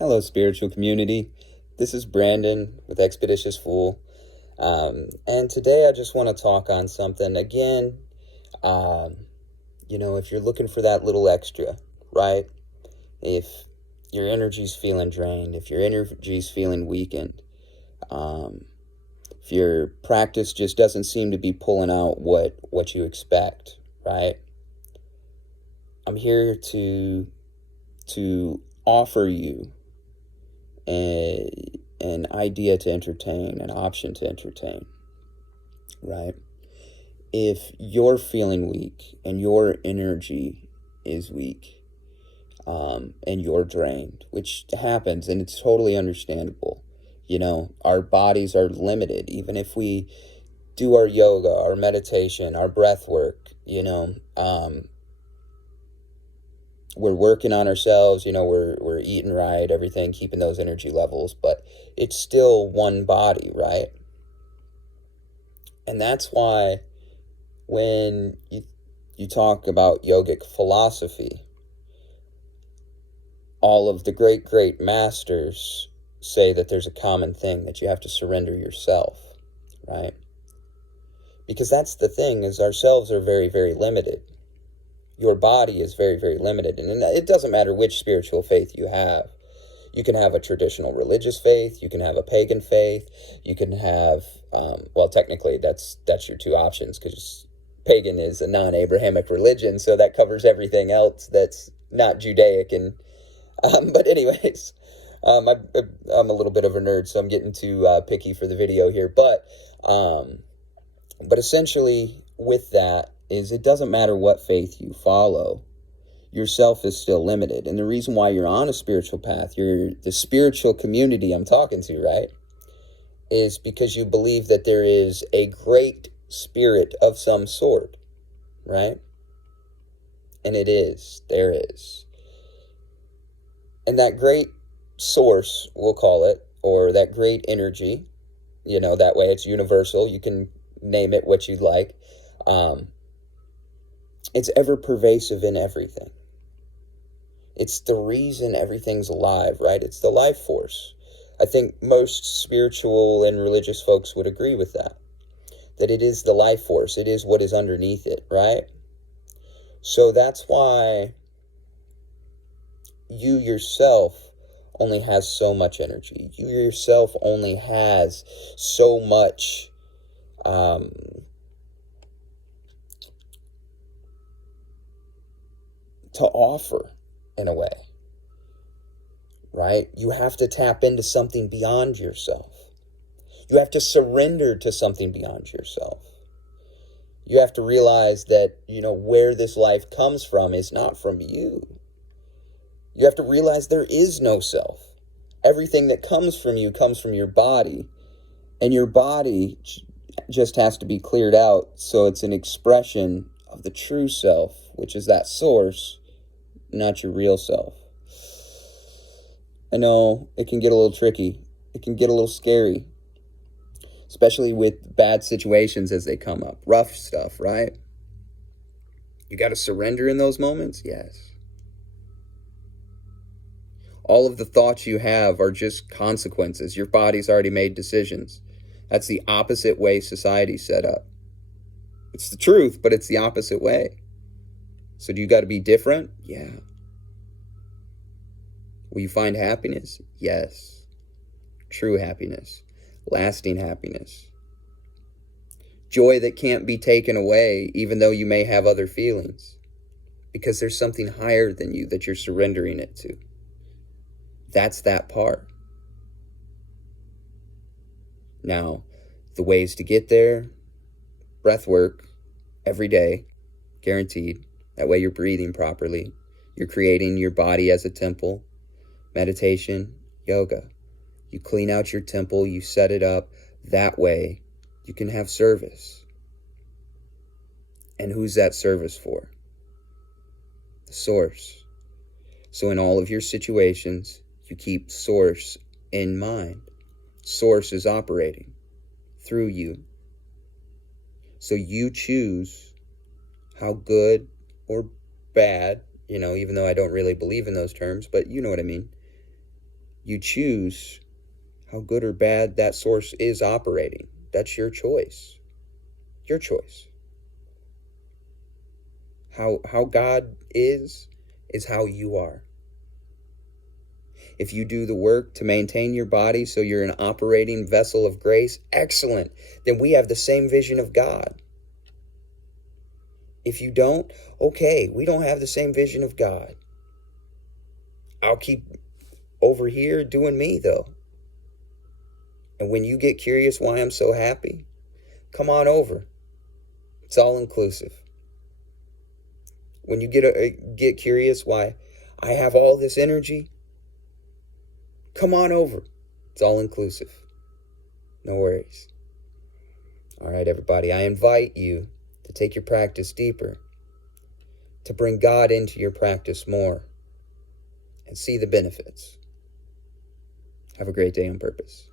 Hello, spiritual community. This is Brandon with Expeditious Fool. And today I just want to talk on something. Again, if you're looking for that little extra, right? If your energy's feeling drained, if your energy's feeling weakened, if your practice just doesn't seem to be pulling out what you expect, right? I'm here to offer you an idea to entertain, an option to entertain, right? If you're feeling weak and your energy is weak, and you're drained, which happens, and it's totally understandable. Our bodies are limited. Even if we do our yoga, our meditation, our breath work, we're working on ourselves, we're eating right, everything, keeping those energy levels, but it's still one body, right? And that's why when you talk about yogic philosophy, all of the great masters say that there's a common thing, that you have to surrender yourself, right? Because that's the thing, is ourselves are very, very limited. Your body is very, very limited. And it doesn't matter which spiritual faith you have. You can have a traditional religious faith. You can have a pagan faith. You can have, technically that's your two options, because pagan is a non-Abrahamic religion. So that covers everything else that's not Judaic. And but anyways, I'm a little bit of a nerd, so I'm getting too picky for the video here. But essentially with that, is it doesn't matter what faith you follow, yourself is still limited. And the reason why you're on a spiritual path, you're the spiritual community I'm talking to, right, is because you believe that there is a great spirit of some sort, right? And there is. And that great source, we'll call it, or that great energy, that way it's universal. You can name it what you'd like. It's ever pervasive in everything. It's the reason everything's alive, right? It's the life force. I think most spiritual and religious folks would agree with that it is the life force. It is what is underneath it, right? So that's why you yourself only has so much energy. You yourself only has so much to offer, in a way, right? You have to tap into something beyond yourself. You have to surrender to something beyond yourself. You have to realize that, where this life comes from is not from you. You have to realize there is no self. Everything that comes from you comes from your body, and your body just has to be cleared out, so it's an expression of the true self, which is that source, not your real self. I know it can get a little tricky. It can get a little scary, especially with bad situations as they come up. Rough stuff, right? You got to surrender in those moments? Yes. All of the thoughts you have are just consequences. Your body's already made decisions. That's the opposite way society's set up. It's the truth, but it's the opposite way. So do you got to be different? Yeah. Will you find happiness? Yes. True happiness. Lasting happiness. Joy that can't be taken away, even though you may have other feelings. Because there's something higher than you that you're surrendering it to. That's that part. Now, the ways to get there: breath work every day, guaranteed. That way you're breathing properly. You're creating your body as a temple. Meditation, yoga. You clean out your temple, you set it up. That way you can have service. And who's that service for? The source. So in all of your situations, you keep source in mind. Source is operating through you. So you choose how good or bad, even though I don't really believe in those terms, but you know what I mean. You choose how good or bad that source is operating. That's your choice. Your choice. How God is how you are. If you do the work to maintain your body so you're an operating vessel of grace, excellent. Then we have the same vision of God. If you don't, okay, we don't have the same vision of God. I'll keep over here doing me, though. And when you get curious why I'm so happy, come on over. It's all inclusive. When you get curious why I have all this energy, come on over. It's all inclusive. No worries. All right, everybody, I invite you to take your practice deeper, to bring God into your practice more, and see the benefits. Have a great day on purpose.